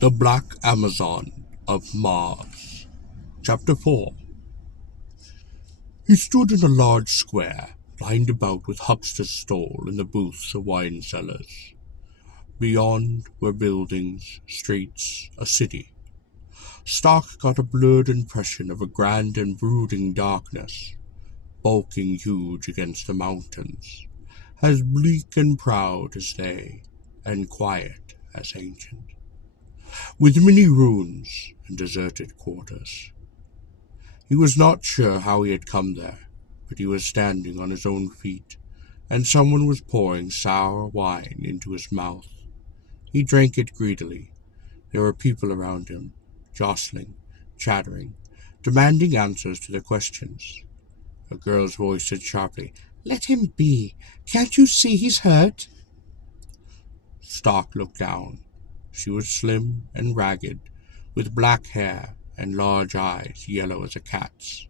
The Black Amazon of Mars. Chapter 4. He stood in a large square, lined about with hucksters' stall and the booths of wine cellars. Beyond were buildings, streets, a city. Stark got a blurred impression of a grand and brooding darkness, bulking huge against the mountains, as bleak and proud as they, and quiet as ancient, with many ruins and deserted quarters. He was not sure how he had come there, but he was standing on his own feet, and someone was pouring sour wine into his mouth. He drank it greedily. There were people around him, jostling, chattering, demanding answers to their questions. A girl's voice said sharply, "Let him be. Can't you see he's hurt?" Stark looked down. She was slim and ragged, with black hair and large eyes yellow as a cat's.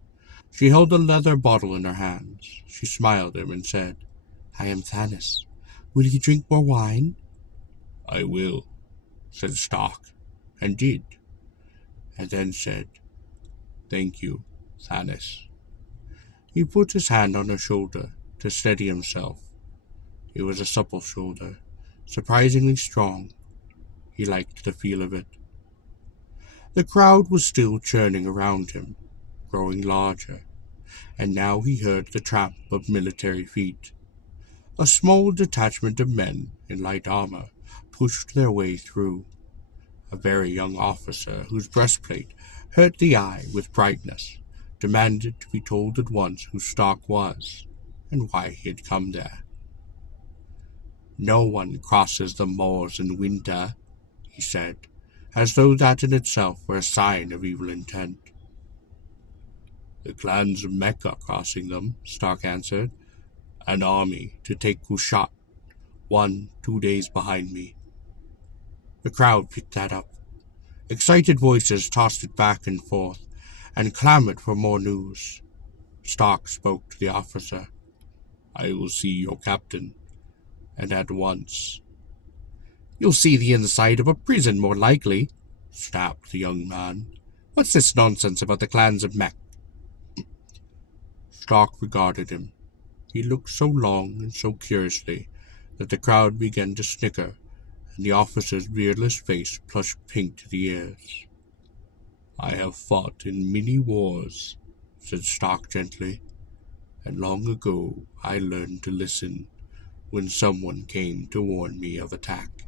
She held a leather bottle in her hands. She smiled at him and said, "I am Thanis. Will you drink more wine?" "I will," said Stark, and did, and then said, "Thank you, Thanis." He put his hand on her shoulder to steady himself. It was a supple shoulder, surprisingly strong. He liked the feel of it. The crowd was still churning around him, growing larger, and now he heard the tramp of military feet. A small detachment of men in light armor pushed their way through. A very young officer, whose breastplate hurt the eye with brightness, demanded to be told at once who Stark was and why he had come there. "No one crosses the moors in winter," he said, as though that in itself were a sign of evil intent. "The clans of Mecca are crossing them," Stark answered. "An army to take Kushat, 2 days behind me." The crowd picked that up. Excited voices tossed it back and forth, and clamored for more news. Stark spoke to the officer. "I will see your captain, and at once." "You'll see the inside of a prison, more likely," snapped the young man. "What's this nonsense about the clans of Mech?" Stark regarded him. He looked so long and so curiously that the crowd began to snicker, and the officer's beardless face flushed pink to the ears. "I have fought in many wars," said Stark gently, "and long ago I learned to listen when someone came to warn me of attack."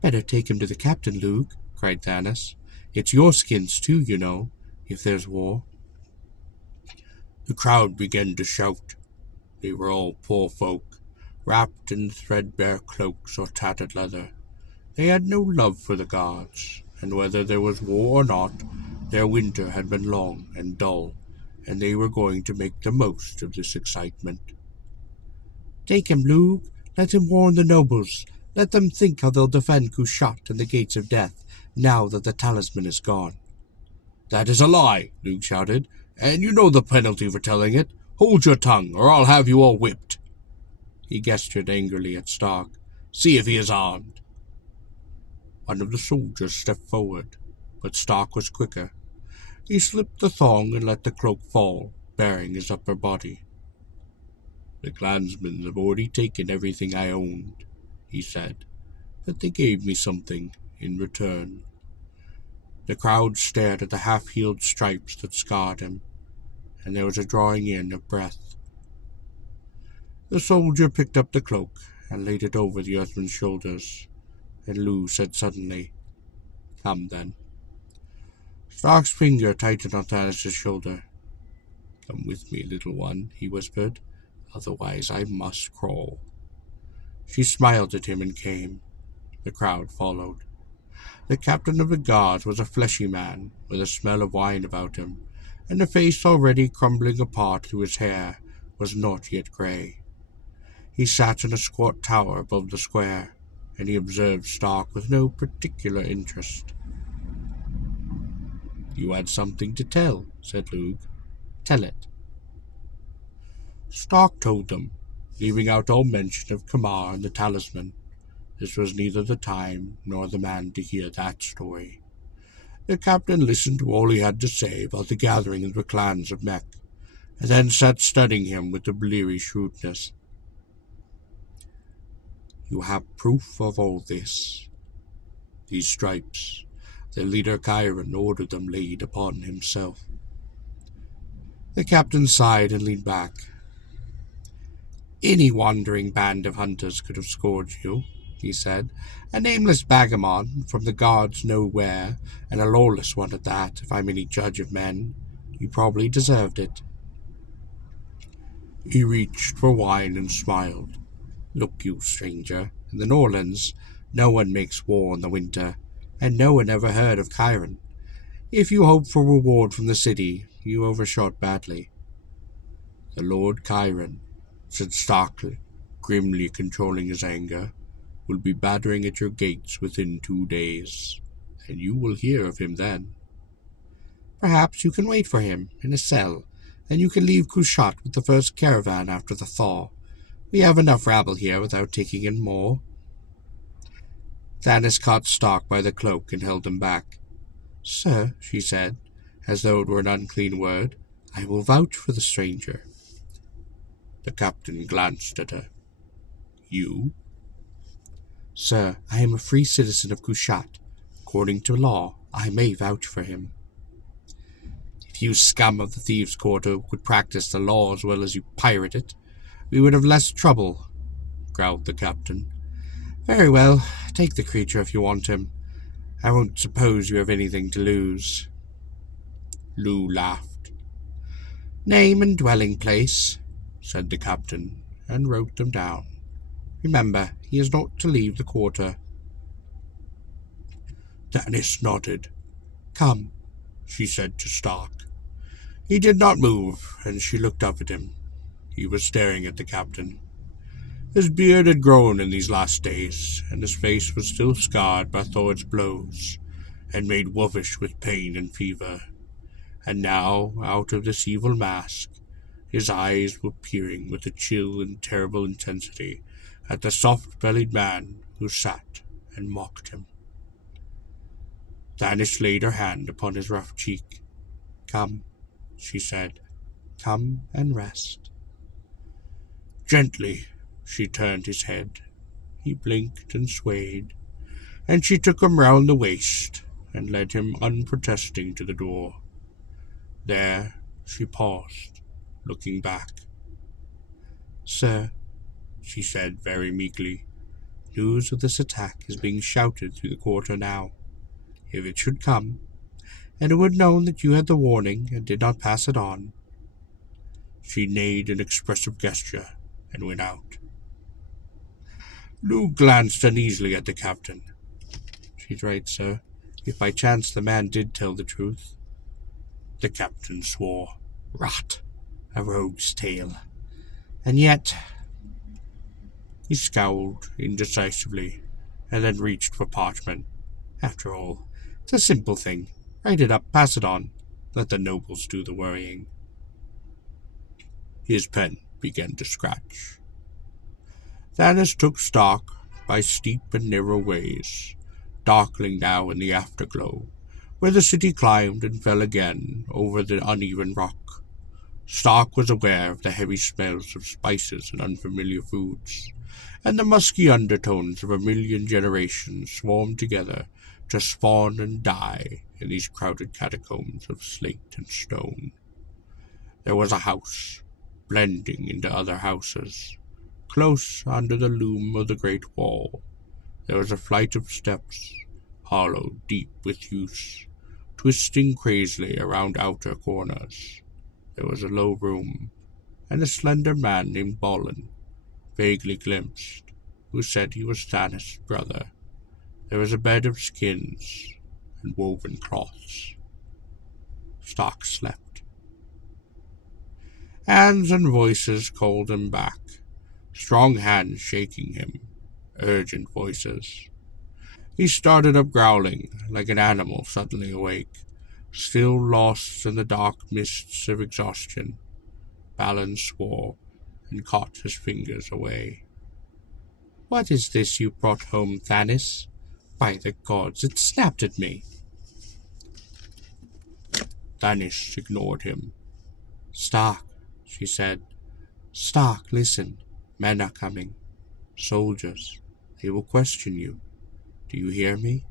"Better take him to the captain, Luke," cried Thanis. "It's your skins too, you know, if there's war." The crowd began to shout. They were all poor folk, wrapped in threadbare cloaks or tattered leather. They had no love for the gods, and whether there was war or not, their winter had been long and dull, and they were going to make the most of this excitement. "Take him, Luke. Let him warn the nobles. Let them think how they'll defend Kushat and the gates of death, now that the talisman is gone." "That is a lie," Luke shouted, "and you know the penalty for telling it. Hold your tongue, or I'll have you all whipped." He gestured angrily at Stark. "See if he is armed." One of the soldiers stepped forward, but Stark was quicker. He slipped the thong and let the cloak fall, baring his upper body. "The clansmen have already taken everything I owned," he said, "but they gave me something in return." The crowd stared at the half-healed stripes that scarred him, and there was a drawing in of breath. The soldier picked up the cloak and laid it over the Earthman's shoulders, and Lou said suddenly, "Come then." Stark's finger tightened on Thanis' shoulder. "Come with me, little one," he whispered. "Otherwise I must crawl." She smiled at him and came. The crowd followed. The captain of the guards was a fleshy man, with a smell of wine about him, and a face already crumbling apart through his hair was not yet grey. He sat in a squat tower above the square, and he observed Stark with no particular interest. "You had something to tell," said Luke. "Tell it." Stark told them, leaving out all mention of Kamar and the talisman. This was neither the time nor the man to hear that story. The captain listened to all he had to say about the gathering of the clans of Mech, and then sat studying him with a bleary shrewdness. You have proof of all this. These stripes, their leader Chiron ordered them laid upon himself. The captain sighed and leaned back. Any wandering band of hunters could have scourged you, he said. A nameless vagabond from the gods nowhere, and a lawless one at that, if I'm any judge of men. You probably deserved it. He reached for wine and smiled. Look you, stranger, in the Norlands, no one makes war in the winter, and no one ever heard of Chiron. If you hope for reward from the city, you overshot badly. The Lord Chiron, said Stark, grimly controlling his anger, will be battering at your gates within 2 days, and you will hear of him then. Perhaps you can wait for him in a cell, and you can leave Kushat with the first caravan after the thaw. We have enough rabble here without taking in more. Thanis caught Stark by the cloak and held him back. Sir, she said, as though it were an unclean word, I will vouch for the stranger. The captain glanced at her. You? Sir, I am a free citizen of Kushat. According to law, I may vouch for him. If you scum of the Thieves' Quarter could practice the law as well as you pirate it, we would have less trouble, growled the captain. Very well, take the creature if you want him. I won't suppose you have anything to lose. Lou laughed. Name and dwelling place, said the captain, and wrote them down. Remember, he is not to leave the quarter. Thanis nodded. Come, she said to Stark. He did not move, and she looked up at him. He was staring at the captain. His beard had grown in these last days, and his face was still scarred by Thor's blows, and made wolfish with pain and fever. And now, out of this evil mask, his eyes were peering with a chill and terrible intensity at the soft-bellied man who sat and mocked him. Thanis laid her hand upon his rough cheek. Come, she said, come and rest. Gently, she turned his head. He blinked and swayed, and she took him round the waist and led him unprotesting to the door. There she paused, looking back. Sir, she said very meekly, news of this attack is being shouted through the quarter now. If it should come, and it were known that you had the warning and did not pass it on. She made an expressive gesture and went out. Lou glanced uneasily at the captain. She's right, sir. If by chance the man did tell the truth. The captain swore. Rot. A rogue's tale. And yet... He scowled indecisively, and then reached for parchment. After all, it's a simple thing. Write it up, pass it on. Let the nobles do the worrying. His pen began to scratch. Thanis took Stark by steep and narrow ways, darkling now in the afterglow, where the city climbed and fell again over the uneven rock. Stark was aware of the heavy smells of spices and unfamiliar foods, and the musky undertones of a million generations swarmed together to spawn and die in these crowded catacombs of slate and stone. There was a house, blending into other houses. Close under the loom of the great wall, there was a flight of steps, hollowed deep with use, twisting crazily around outer corners. There was a low room, and a slender man named Balin, vaguely glimpsed, who said he was Thanis' brother. There was a bed of skins and woven cloths. Stark slept. Hands and voices called him back, strong hands shaking him, urgent voices. He started up growling, like an animal suddenly awake, still lost in the dark mists of exhaustion. Balin swore and caught his fingers away. What is this you brought home, Thanis? By the gods, it snapped at me. Thanis ignored him. Stark, she said. Stark, listen. Men are coming. Soldiers. They will question you. Do you hear me?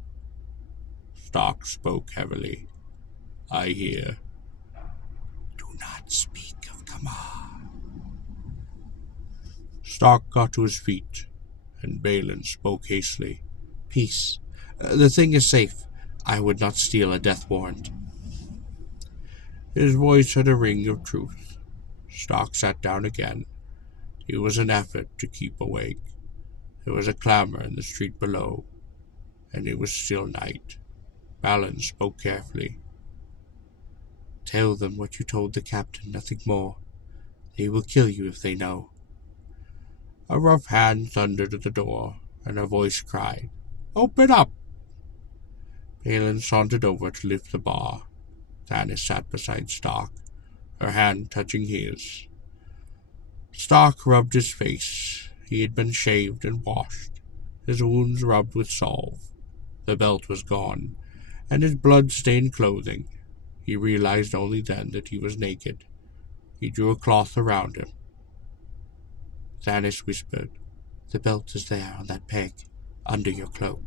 Stark spoke heavily. I hear. Do not speak of Kamar. Stark got to his feet, and Balin spoke hastily. Peace. The thing is safe. I would not steal a death warrant. His voice had a ring of truth. Stark sat down again. It was an effort to keep awake. There was a clamor in the street below, and it was still night. Balin spoke carefully. Tell them what you told the captain, nothing more. They will kill you if they know. A rough hand thundered at the door, and a voice cried, Open up! Balin sauntered over to lift the bar. Thanis sat beside Stark, her hand touching his. Stark rubbed his face. He had been shaved and washed, his wounds rubbed with salve. The belt was gone, and his blood-stained clothing. He realized only then that he was naked. He drew a cloth around him. Thanis whispered, The belt is there on that peg, under your cloak.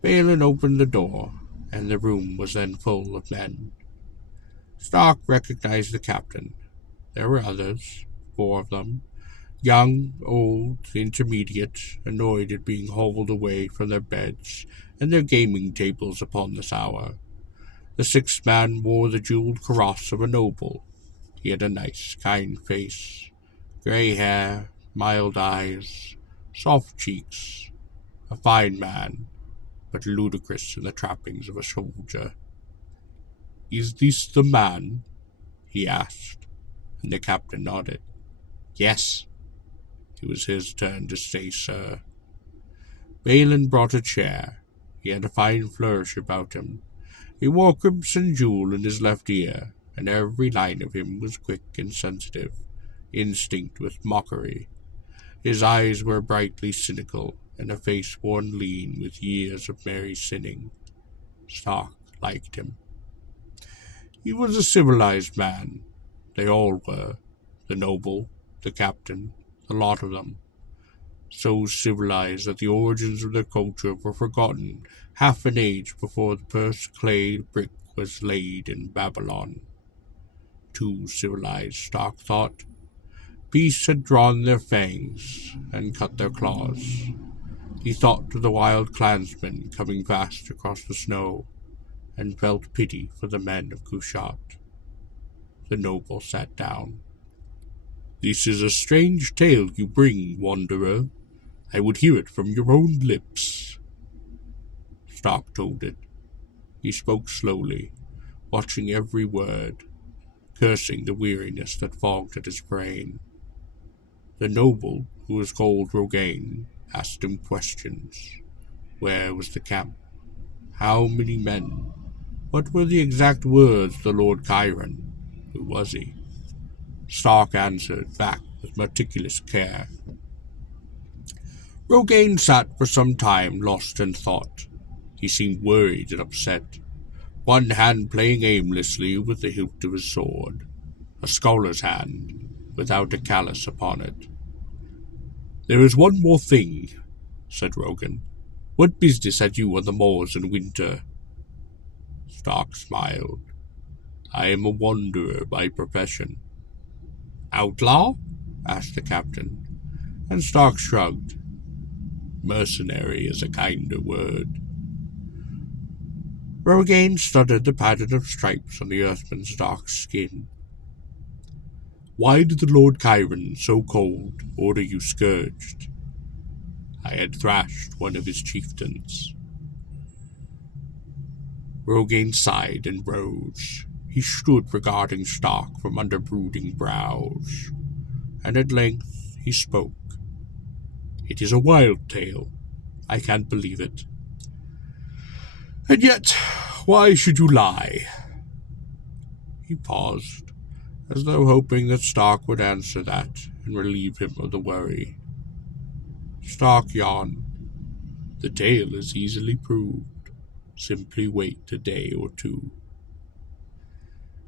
Balin opened the door, and the room was then full of men. Stark recognized the captain. There were others, 4 of them, young, old, intermediate, annoyed at being hauled away from their beds and their gaming tables upon this hour. The 6th man wore the jeweled cuirass of a noble. He had a nice, kind face, gray hair, mild eyes, soft cheeks, a fine man, but ludicrous in the trappings of a soldier. Is this the man? He asked, and the captain nodded. Yes. It was his turn to say, sir. Balin brought a chair. He had a fine flourish about him. He wore crimson jewel in his left ear, and every line of him was quick and sensitive, instinct with mockery. His eyes were brightly cynical, and a face worn lean with years of merry sinning. Stark liked him. He was a civilized man. They all were, the noble, the captain, the lot of them. So civilized that the origins of their culture were forgotten half an age before the first clay brick was laid in Babylon. Too civilized, Stark thought. Beasts had drawn their fangs and cut their claws. He thought of the wild clansmen coming fast across the snow, and felt pity for the men of Kushat. The noble sat down. This is a strange tale you bring, wanderer. I would hear it from your own lips. Stark told it. He spoke slowly, watching every word, cursing the weariness that fogged at his brain. The noble, who was called Rogaine, asked him questions. Where was the camp? How many men? What were the exact words of the Lord Chiron? Who was he? Stark answered back with meticulous care. Rogaine sat for some time lost in thought. He seemed worried and upset, one hand playing aimlessly with the hilt of his sword, a scholar's hand, without a callus upon it. There is one more thing, said Rogan. What business had you on the moors in winter? Stark smiled. I am a wanderer by profession. Outlaw? Asked the captain, and Stark shrugged. Mercenary is a kinder word. Rogaine studied the pattern of stripes on the earthman's dark skin. Why did the Lord Chiron, so cold, order you scourged? I had thrashed one of his chieftains. Rogaine sighed and rose. He stood regarding Stark from under brooding brows, and at length he spoke. It is a wild tale. I can't believe it. And yet, why should you lie? He paused, as though hoping that Stark would answer that and relieve him of the worry. Stark yawned. The tale is easily proved. Simply wait a day or two.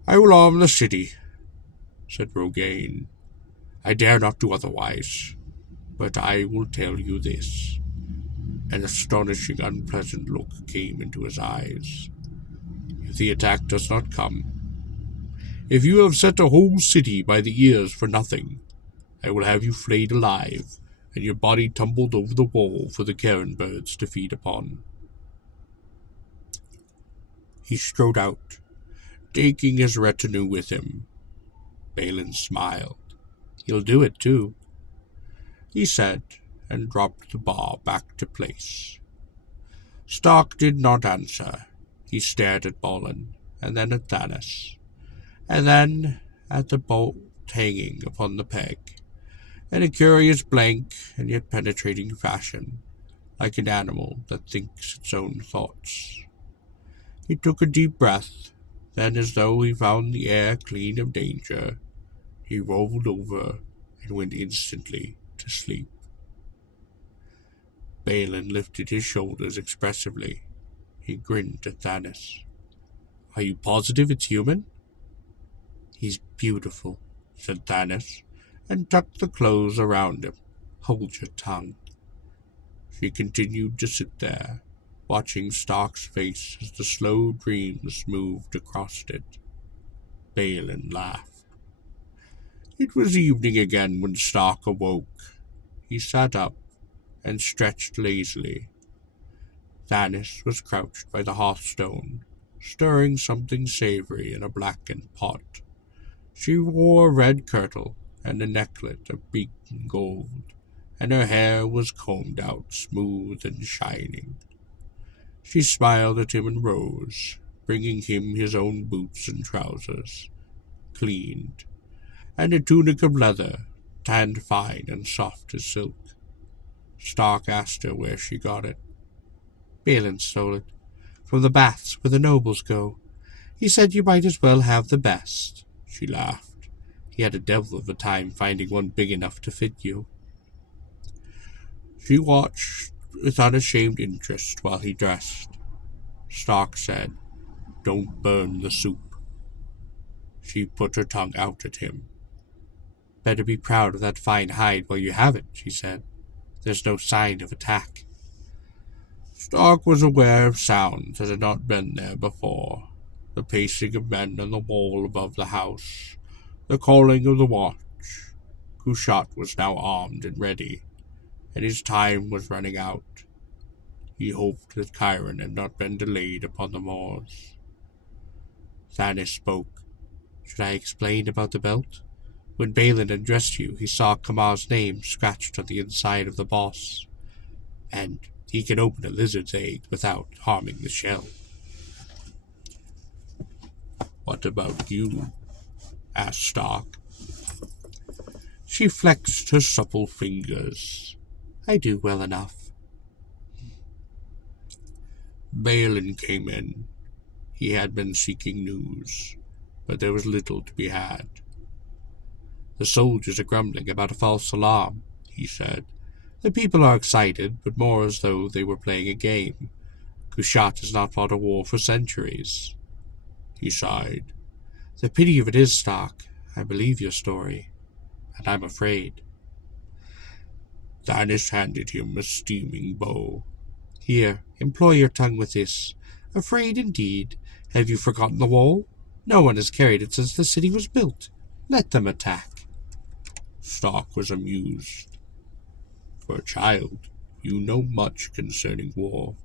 I will arm the city, said Rogaine. I dare not do otherwise, but I will tell you this. An astonishing, unpleasant look came into his eyes. If the attack does not come, if you have set a whole city by the ears for nothing, I will have you flayed alive, and your body tumbled over the wall for the Karen birds to feed upon. He strode out, taking his retinue with him. Balin smiled. He'll do it, too, he said, and dropped the bar back to place. Stark did not answer. He stared at Balin, and then at Thanos, and then at the bolt hanging upon the peg, in a curious blank and yet penetrating fashion, like an animal that thinks its own thoughts. He took a deep breath, then, as though he found the air clean of danger, he rolled over and went instantly to sleep. Balin lifted his shoulders expressively. He grinned at Thanos. Are you positive it's human? He's beautiful, said Thanos, and tucked the clothes around him. Hold your tongue. She continued to sit there, watching Stark's face as the slow dreams moved across it. Balin laughed. It was evening again when Stark awoke. He sat up and stretched lazily. Thanos was crouched by the hearthstone, stirring something savory in a blackened pot. She wore a red kirtle and a necklet of beaten gold, and her hair was combed out smooth and shining. She smiled at him and rose, bringing him his own boots and trousers, cleaned, and a tunic of leather, tanned fine and soft as silk. Stark asked her where she got it. Balin stole it, from the baths where the nobles go. He said you might as well have the best. She laughed. He had a devil of a time finding one big enough to fit you. She watched with unashamed interest while he dressed. Stark said, Don't burn the soup. She put her tongue out at him. Better be proud of that fine hide while you have it, she said. There's no sign of attack. Stark was aware of sounds that had not been there before. The pacing of men on the wall above the house, the calling of the watch. Kushat was now armed and ready, and his time was running out. He hoped that Chiron had not been delayed upon the moors. Thanos spoke. Should I explain about the belt? When Balin addressed you, he saw Kamar's name scratched on the inside of the boss, and he can open a lizard's egg without harming the shell. What about you? Asked Stark. She flexed her supple fingers. I do well enough. Balin came in. He had been seeking news, but there was little to be had. The soldiers are grumbling about a false alarm, he said. The people are excited, but more as though they were playing a game. Kushat has not fought a war for centuries. He sighed. The pity of it is, Stark, I believe your story, and I'm afraid. Thanos handed him a steaming bow. Here, employ your tongue with this. Afraid indeed. Have you forgotten the wall? No one has carried it since the city was built. Let them attack. Stark was amused. For a child, you know much concerning war.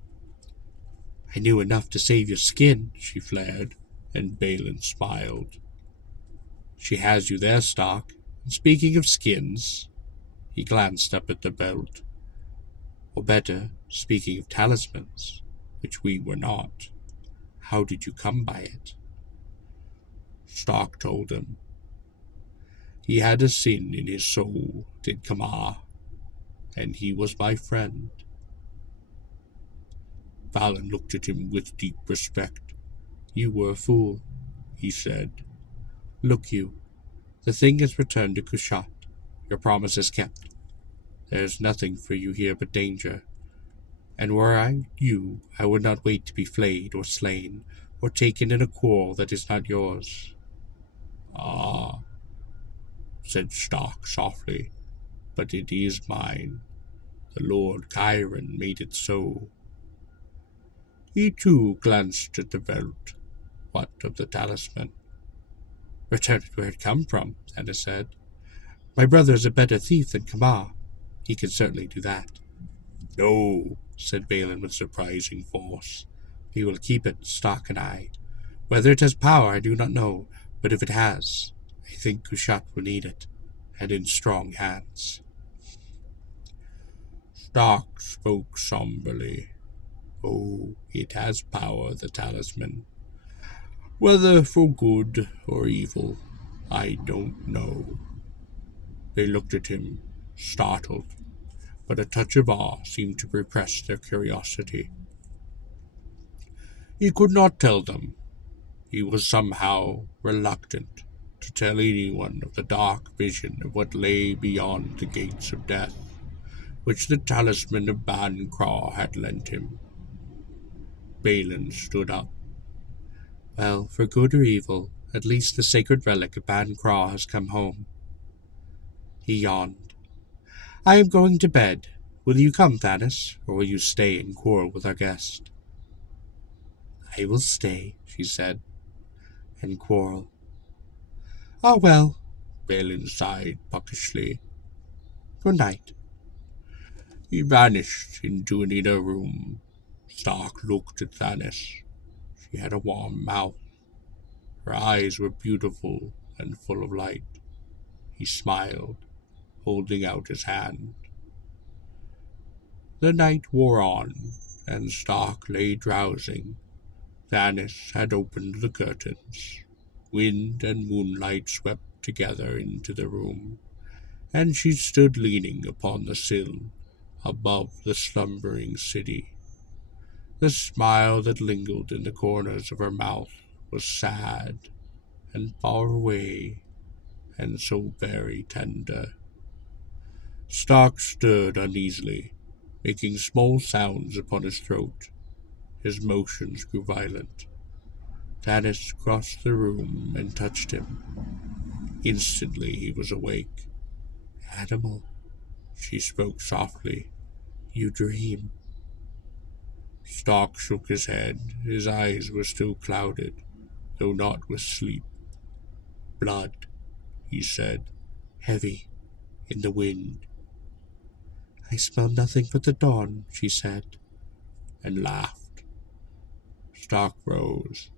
I knew enough to save your skin, she flared, and Balin smiled. She has you there, Stark. And speaking of skins, he glanced up at the belt. Or better, speaking of talismans, which we were not, how did you come by it? Stark told him. He had a sin in his soul, did Kamar, and he was my friend. Balin looked at him with deep respect. You were a fool, he said. Look you, the thing has returned to Kushat. Your promise is kept. There's nothing for you here but danger, and were I you, I would not wait to be flayed or slain, or taken in a quarrel that is not yours." "Ah," said Stark softly, "but it is mine. The Lord Chiron made it so." He too glanced at the belt. What of the talisman? "Return it where it come from," Anna said. "My brother is a better thief than Kamar. He can certainly do that." "No," said Balin with surprising force. "We will keep it, Stark and I. Whether it has power I do not know, but if it has, I think Kushat will need it, and in strong hands." Stark spoke somberly. "Oh, it has power, the talisman. Whether for good or evil, I don't know." They looked at him, startled, but a touch of awe seemed to repress their curiosity. He could not tell them. He was somehow reluctant to tell anyone of the dark vision of what lay beyond the gates of death, which the talisman of Ban Craw had lent him. Balin stood up. "Well, for good or evil, at least the sacred relic of Ban Craw has come home." He yawned. "I am going to bed. Will you come, Thanis, or will you stay and quarrel with our guest?" "I will stay," she said, "and quarrel." "Ah, well," Balin sighed puckishly. "Good night." He vanished into an inner room. Stark looked at Thanis. She had a warm mouth. Her eyes were beautiful and full of light. He smiled, holding out his hand. The night wore on, and Stark lay drowsing. Thanis had opened the curtains. Wind and moonlight swept together into the room, and she stood leaning upon the sill above the slumbering city. The smile that lingered in the corners of her mouth was sad and far away, and so very tender. Stark stirred uneasily, making small sounds upon his throat. His motions grew violent. Thanis crossed the room and touched him. Instantly he was awake. "Animal," she spoke softly, "you dream." Stark shook his head. His eyes were still clouded, though not with sleep. "Blood," he said, "heavy, in the wind." "I smell nothing but the dawn," she said, and laughed. Stark rose.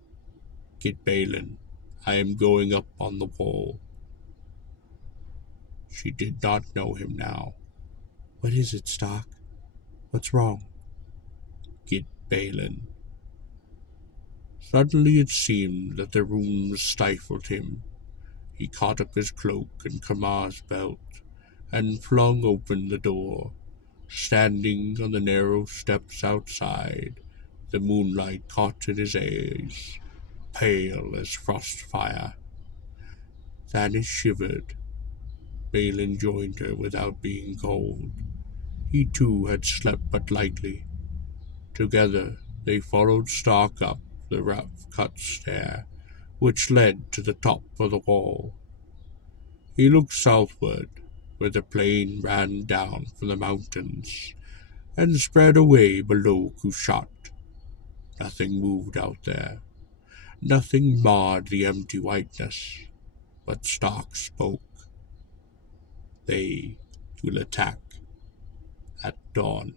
"Get Balin. I am going up on the wall." She did not know him now. "What is it, Stark? What's wrong?" "Get Balin." Suddenly it seemed that the room stifled him. He caught up his cloak and Kamar's belt, and flung open the door. Standing on the narrow steps outside, the moonlight caught in his eyes, pale as frost fire. Thanis shivered. Balin joined her without being cold. He too had slept but lightly. Together they followed Stark up the rough-cut stair, which led to the top of the wall. He looked southward, where the plain ran down from the mountains and spread away below Kushat. Nothing moved out there. Nothing marred the empty whiteness. But Stark spoke. "They will attack at dawn."